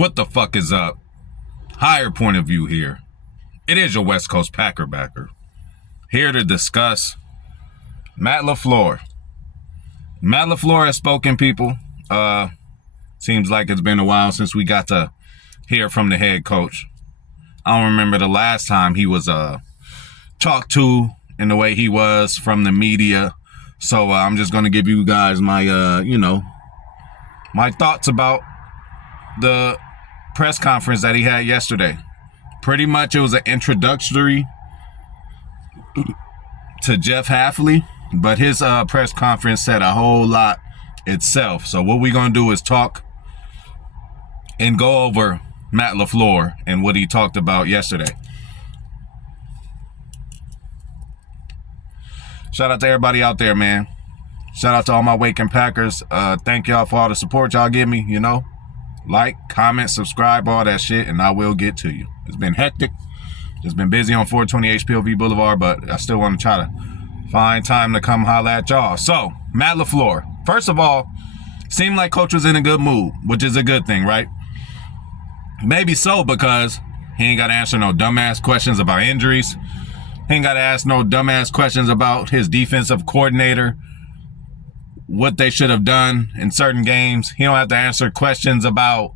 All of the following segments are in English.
What the fuck is up? Higher point of view here. It is your West Coast Packer backer. Here to discuss Matt Lafleur. Matt Lafleur has spoken, people. Seems like it's been a while since we got to hear from the head coach. I don't remember the last time he was talked to in the way he was from the media. So I'm just going to give you guys my, my thoughts about the press conference that he had yesterday. Pretty much it was an introductory to Jeff Hafley, but his press conference said a whole lot itself. So what we're going to do is talk and go over Matt Lafleur and what he talked about yesterday. Shout out to everybody out there, man. Shout out to all my Waking Packers. Thank y'all for all the support y'all give me, Like, comment, subscribe, all that shit, and I will get to you. It's been hectic. Just been busy on 420 HPOV Boulevard, but I still want to try to find time to come holler at y'all. So, Matt Lafleur. First of all, seemed like coach was in a good mood, which is a good thing, right? Maybe so, because he ain't got to answer no dumbass questions about injuries. He ain't got to ask no dumbass questions about his defensive coordinator, what they should have done in certain games. He don't have to answer questions about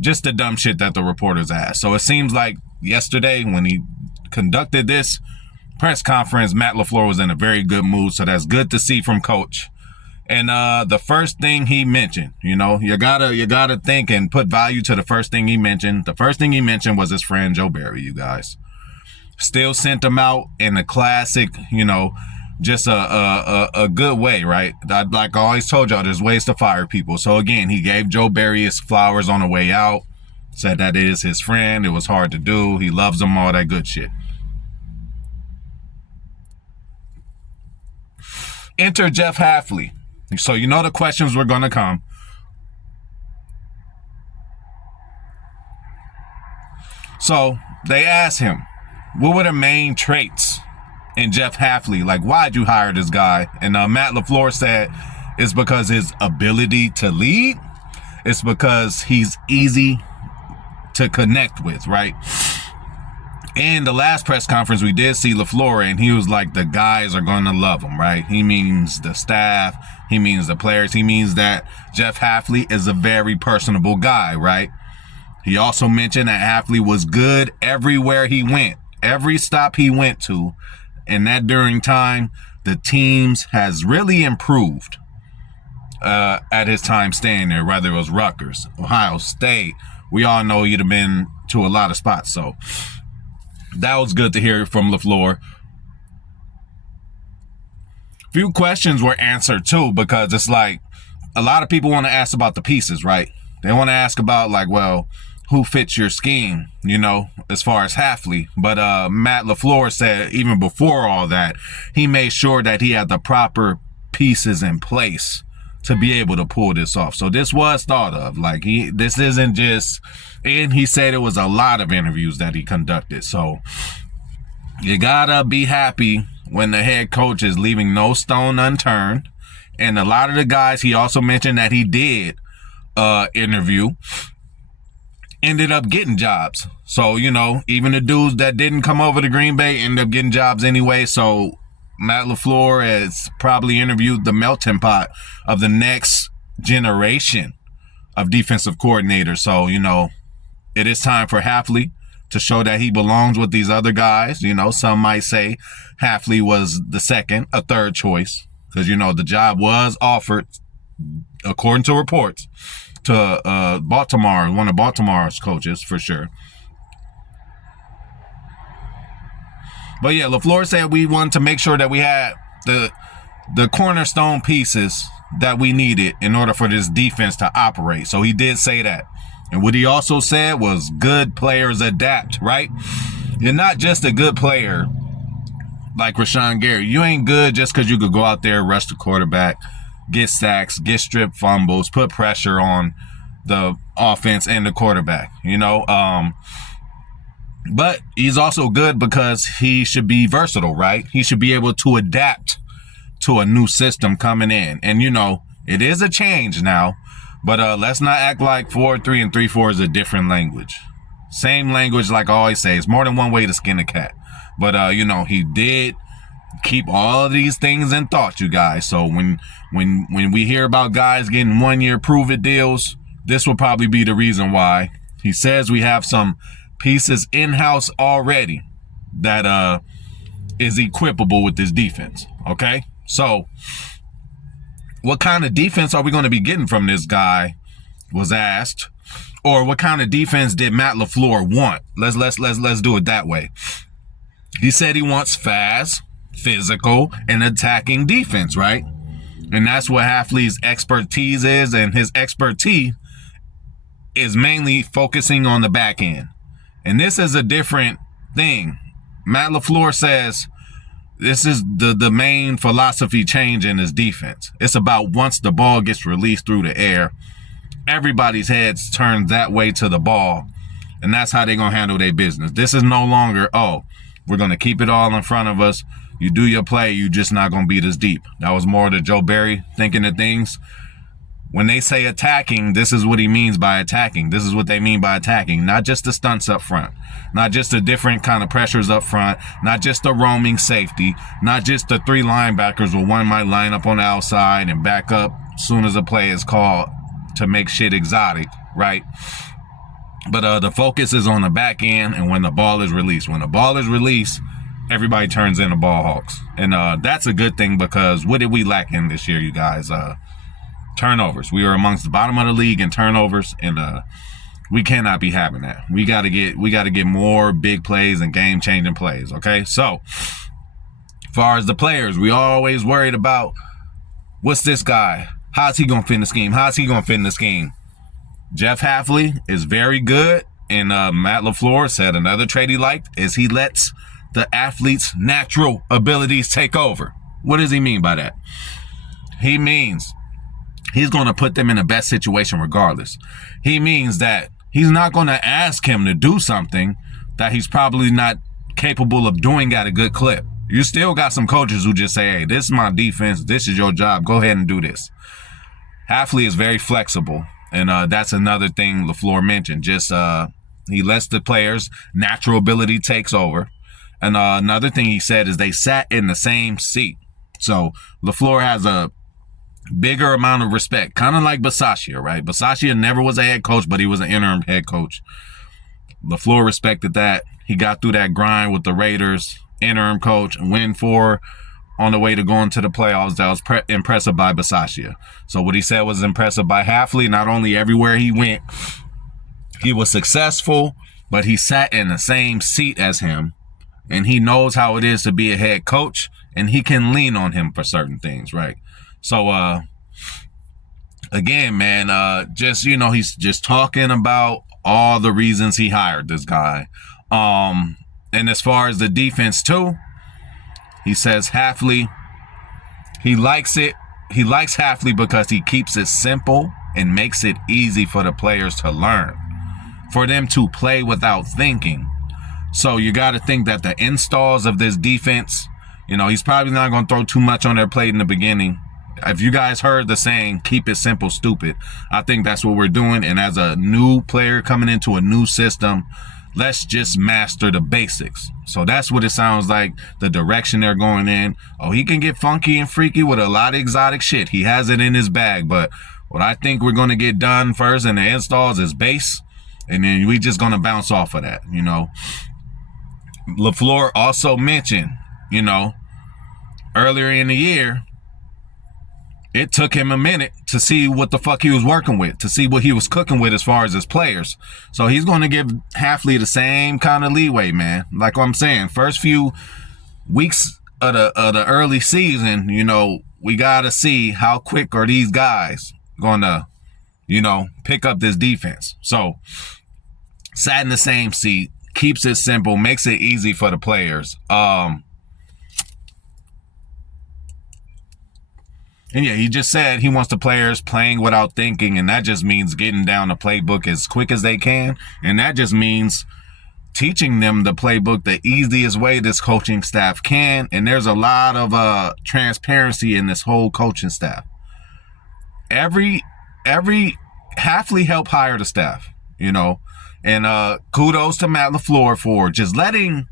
just the dumb shit that the reporters ask. So it seems like yesterday when he conducted this press conference, Matt Lafleur was in a very good mood. So that's good to see from coach. And the first thing he mentioned, you gotta think and put value to the first thing he mentioned. The first thing he mentioned was his friend Joe Barry, you guys. Still sent him out in a classic, just a good way, right? Like I always told y'all, there's ways to fire people. So again, he gave Joe Barry his flowers on the way out, said that it is his friend. It was hard to do. He loves him, all that good shit. Enter Jeff Hafley. So the questions were going to come. So they asked him, what were the main traits in Jeff Hafley? Like, why'd you hire this guy? And Matt Lafleur said it's because his ability to lead. It's because he's easy to connect with, right? In the last press conference, we did see Lafleur, and he was like, the guys are going to love him, right? He means the staff. He means the players. He means that Jeff Hafley is a very personable guy, right? He also mentioned that Hafley was good everywhere he went. Every stop he went to, and that during time, the teams has really improved at his time staying there, whether it was Rutgers, Ohio State. We all know he'd have been to a lot of spots, so that was good to hear from Lafleur. Few questions were answered too, because it's like a lot of people want to ask about the pieces, right? They want to ask about like, well, who fits your scheme, as far as Hafley. But Matt Lafleur said even before all that, he made sure that he had the proper pieces in place to be able to pull this off. So this was thought of. Like, this isn't just, and he said it was a lot of interviews that he conducted. So you gotta be happy when the head coach is leaving no stone unturned. And a lot of the guys he also mentioned that he did interview ended up getting jobs. So, even the dudes that didn't come over to Green Bay ended up getting jobs anyway. So Matt Lafleur has probably interviewed the melting pot of the next generation of defensive coordinators. So, it is time for Hafley to show that he belongs with these other guys. Some might say Hafley was a third choice, because, the job was offered, according to reports, to Baltimore, one of Baltimore's coaches for sure. But yeah, Lafleur said we wanted to make sure that we had the cornerstone pieces that we needed in order for this defense to operate. So he did say that. And what he also said was good players adapt, right? You're not just a good player like Rashawn Gary. You ain't good just because you could go out there, rush the quarterback, get sacks, get stripped fumbles, put pressure on the offense and the quarterback, but he's also good because he should be versatile, right? He should be able to adapt to a new system coming in. And, it is a change now, But let's not act like 4-3 and 3-4 is a different language. Same language, like I always say. It's more than one way to skin a cat. But he did keep all of these things in thought, you guys. So when we hear about guys getting 1-year prove-it deals, this will probably be the reason why. He says we have some pieces in-house already that is equipable with this defense. Okay? So what kind of defense are we going to be getting from this guy was asked. Or what kind of defense did Matt Lafleur want? Let's do it that way. He said he wants fast, physical, and attacking defense, right? And that's what Hafley's expertise is, and his expertise is mainly focusing on the back end. And this is a different thing. Matt Lafleur says this is the main philosophy change in his defense. It's about once the ball gets released through the air, everybody's heads turn that way to the ball, and that's how they're going to handle their business. This is no longer, we're going to keep it all in front of us. You do your play, you just not going to beat us deep. That was more the Joe Barry thinking of things. When they say attacking, this is what he means by attacking. This is what they mean by attacking. Not just the stunts up front. Not just the different kind of pressures up front. Not just the roaming safety. Not just the 3 linebackers where one might line up on the outside and back up as soon as a play is called to make shit exotic, right? But the focus is on the back end and when the ball is released. When the ball is released, everybody turns into ball hawks. And that's a good thing, because what did we lack in this year, you guys? Turnovers. We were amongst the bottom of the league in turnovers, and we cannot be having that. We got to get more big plays and game-changing plays, okay? So, as far as the players, we always worried about, what's this guy? How's he going to fit in the scheme? How's he going to fit in the scheme? Jeff Hafley is very good, and Matt Lafleur said another trait he liked is he lets the athlete's natural abilities take over. What does he mean by that? He means he's going to put them in the best situation regardless. He means that he's not going to ask him to do something that he's probably not capable of doing at a good clip. You still got some coaches who just say, hey, this is my defense. This is your job. Go ahead and do this. Hafley is very flexible. And that's another thing Lafleur mentioned. Just he lets the players' natural ability takes over. And another thing he said is they sat in the same seat. So Lafleur has a bigger amount of respect, kind of like Bisaccia, right? Bisaccia never was a head coach, but he was an interim head coach. Lafleur respected that. He got through that grind with the Raiders, interim coach, and win 4 on the way to going to the playoffs. That was impressive by Bisaccia. So what he said was impressive by Hafley. Not only everywhere he went, he was successful, but he sat in the same seat as him, and he knows how it is to be a head coach, and he can lean on him for certain things, right? So, again, man, he's just talking about all the reasons he hired this guy. And as far as the defense, too, he says Hafley, he likes it. He likes Hafley because he keeps it simple and makes it easy for the players to learn, for them to play without thinking. So you got to think that the installs of this defense, he's probably not going to throw too much on their plate in the beginning. If you guys heard the saying, keep it simple, stupid, I think that's what we're doing. And as a new player coming into a new system, let's just master the basics. So that's what it sounds like, the direction they're going in. Oh, he can get funky and freaky with a lot of exotic shit. He has it in his bag. But what I think we're going to get done first in the installs is base. And then we just going to bounce off of that, Lafleur also mentioned, earlier in the year, it took him a minute to see what the fuck he was working with, to see what he was cooking with as far as his players. So he's going to give Hafley the same kind of leeway, man. Like I'm saying, first few weeks of the early season, we got to see how quick are these guys going to, pick up this defense. So sat in the same seat, keeps it simple, makes it easy for the players. And yeah, he just said he wants the players playing without thinking, and that just means getting down the playbook as quick as they can. And that just means teaching them the playbook the easiest way this coaching staff can. And there's a lot of transparency in this whole coaching staff. Every Hafley helped hire the staff, you know, and kudos to Matt Lafleur for just letting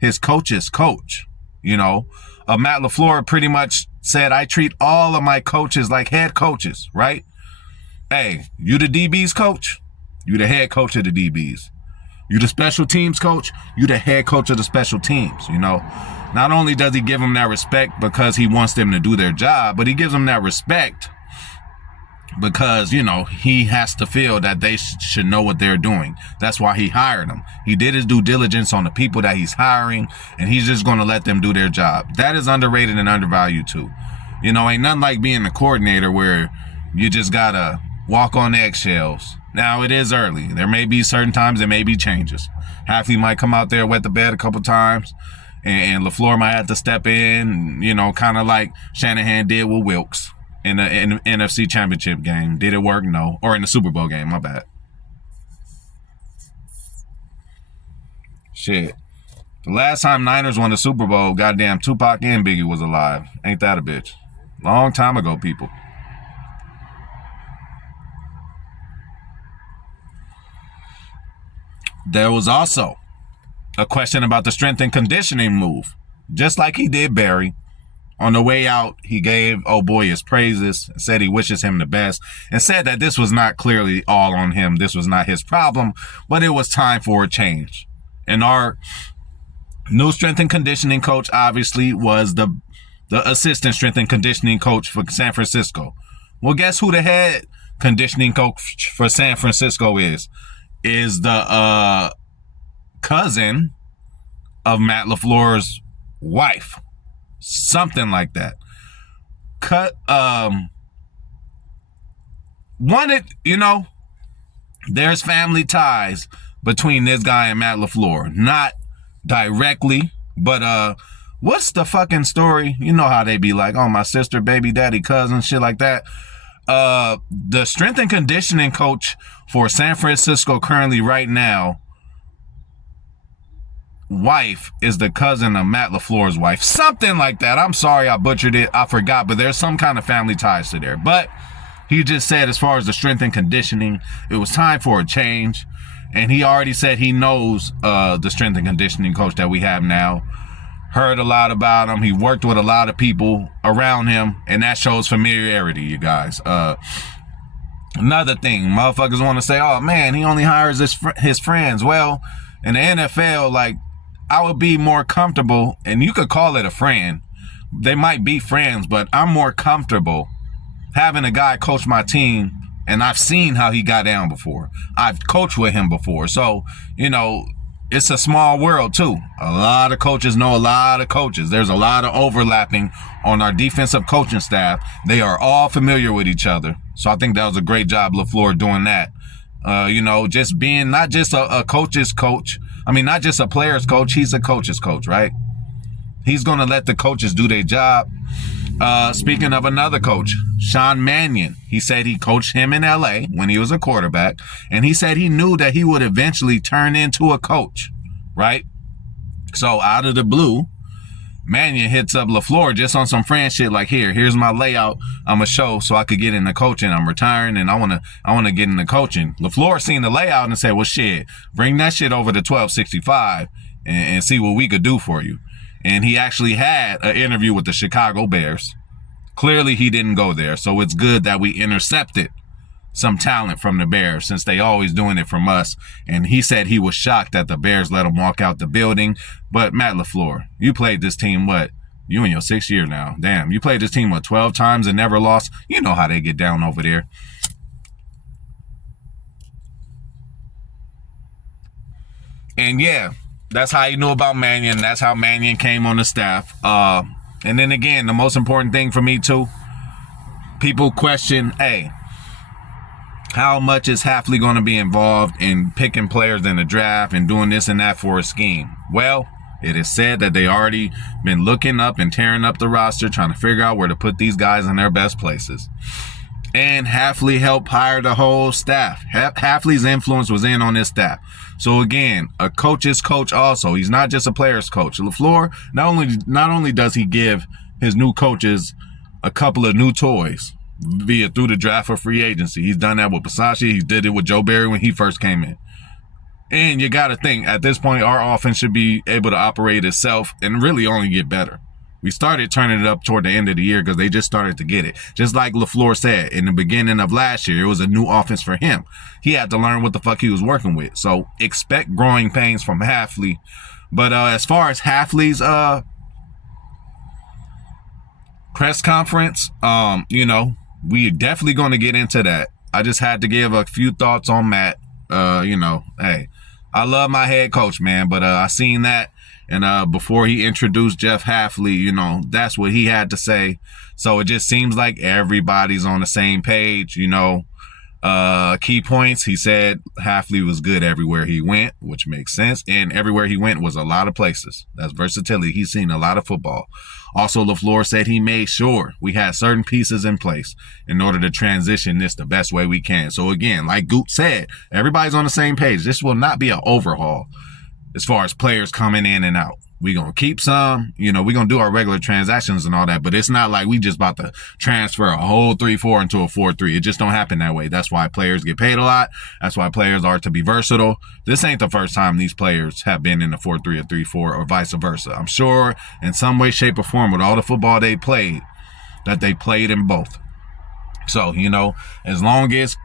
his coaches coach, you know. Matt Lafleur pretty much said, I treat all of my coaches like head coaches, right? Hey, you the DBs coach, you the head coach of the DBs. You the special teams coach, you the head coach of the special teams, you know. Not only does he give them that respect because he wants them to do their job, but he gives them that respect because, you know, he has to feel that they should know what they're doing. That's why he hired them. He did his due diligence on the people that he's hiring, and he's just going to let them do their job. That is underrated and undervalued too. You know, ain't nothing like being a coordinator where you just got to walk on eggshells. Now, it is early. There may be certain times there may be changes. Hafley might come out there, wet the bed a couple times, and Lafleur might have to step in, you know, kind of like Shanahan did with Wilkes in the NFC Championship game. Did it work? No. Or in the Super Bowl game, my bad. Shit. The last time Niners won the Super Bowl, goddamn Tupac and Biggie was alive. Ain't that a bitch? Long time ago, people. There was also a question about the strength and conditioning move. Just like he did Barry. On the way out, he gave oh boy his praises, said he wishes him the best, and said that this was not clearly all on him. This was not his problem, but it was time for a change. And our new strength and conditioning coach obviously was the assistant strength and conditioning coach for San Francisco. Well, guess who the head conditioning coach for San Francisco is? Is the cousin of Matt LaFleur's wife. Something like that. Wanted, you know, there's family ties between this guy and Matt LaFleur. Not directly, but what's the fucking story? You know how they be like, oh, my sister, baby daddy, cousin, shit like that. The strength and conditioning coach for San Francisco currently right now, wife is the cousin of Matt LaFleur's wife. Something like that. I'm sorry I butchered it. I forgot, but there's some kind of family ties to there. But he just said as far as the strength and conditioning, it was time for a change. And he already said he knows the strength and conditioning coach that we have now. Heard a lot about him. He worked with a lot of people around him, and that shows familiarity, you guys. Another thing, motherfuckers want to say, oh man, he only hires his friends. Well, in the NFL, like, I would be more comfortable, and you could call it a friend. They might be friends, but I'm more comfortable having a guy coach my team, and I've seen how he got down before. I've coached with him before. So, you know, it's a small world too. A lot of coaches know a lot of coaches. There's a lot of overlapping on our defensive coaching staff. They are all familiar with each other. So I think that was a great job, LaFleur, doing that. You know, just being not just a coach's coach. I mean, not just a player's coach. He's a coach's coach, right? He's going to let the coaches do their job. Speaking of another coach, Sean Mannion, he said he coached him in LA when he was a quarterback, and he said he knew that he would eventually turn into a coach, right? So out of the blue, Mannion hits up LaFleur just on some friend shit like, here's my layout. I'm going to show so I could get into coaching. I'm retiring and I want to get into coaching. LaFleur seen the layout and said, well, shit, bring that shit over to 1265 and see what we could do for you. And he actually had an interview with the Chicago Bears. Clearly he didn't go there. So it's good that we intercepted some talent from the Bears since they always doing it from us. And he said he was shocked that the Bears let him walk out the building. But Matt LaFleur, you played this team, what? You in your 6th year now. Damn, you played this team, what, 12 times and never lost? You know how they get down over there. And yeah, that's how you knew about Mannion. That's how Mannion came on the staff. And then again, the most important thing for me too, people question, hey, how much is Hafley going to be involved in picking players in the draft and doing this and that for a scheme? Well, it is said that they already been looking up and tearing up the roster, trying to figure out where to put these guys in their best places. And Hafley helped hire the whole staff. Hafley's influence was in on this staff. So again, a coach's coach also. He's not just a player's coach. LaFleur, not only does he give his new coaches a couple of new toys, via through the draft or free agency. He's done that with Passachi. He did it with Joe Barry when he first came in. And you got to think, at this point, our offense should be able to operate itself and really only get better. We started turning it up toward the end of the year because they just started to get it. Just like Lafleur said, in the beginning of last year, it was a new offense for him. He had to learn what the fuck he was working with. So expect growing pains from Hafley. But as far as Hafley's press conference, we definitely going to get into that. I just had to give a few thoughts on Matt. Hey, I love my head coach, man, but I seen that. And before he introduced Jeff Hafley, that's what he had to say. So it just seems like everybody's on the same page, Key points, he said Hafley was good everywhere he went, which makes sense. And everywhere he went was a lot of places. That's versatility. He's seen a lot of football. Also, Lafleur said he made sure we had certain pieces in place in order to transition this the best way we can. So again, like Goot said, everybody's on the same page. This will not be an overhaul as far as players coming in and out. We're going to keep some, we're going to do our regular transactions and all that, but it's not like we just about to transfer a whole 3-4 into a 4-3. It just don't happen that way. That's why players get paid a lot. That's why players are to be versatile. This ain't the first time these players have been in a 4-3 or 3-4 or vice versa. I'm sure in some way, shape, or form with all the football they played, that they played in both. So, as long as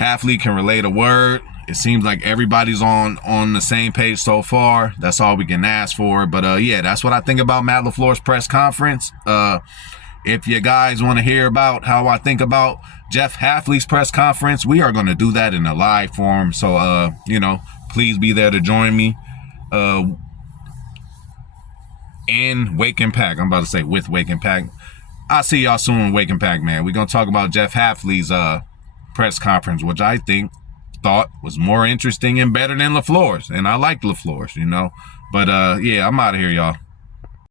Hafley can relate a word, it seems like everybody's on the same page so far. That's all we can ask for. But that's what I think about Matt LaFleur's press conference. If you guys want to hear about how I think about Jeff Hafley's press conference, we are going to do that in a live form. So, please be there to join me in Wake and Pack. I'm about to say with Wake and Pack. I'll see y'all soon in Wake and Pack, man. We're going to talk about Jeff Hafley's press conference, which I thought was more interesting and better than LaFleur's. And I like LaFleur's, But, I'm out of here, y'all.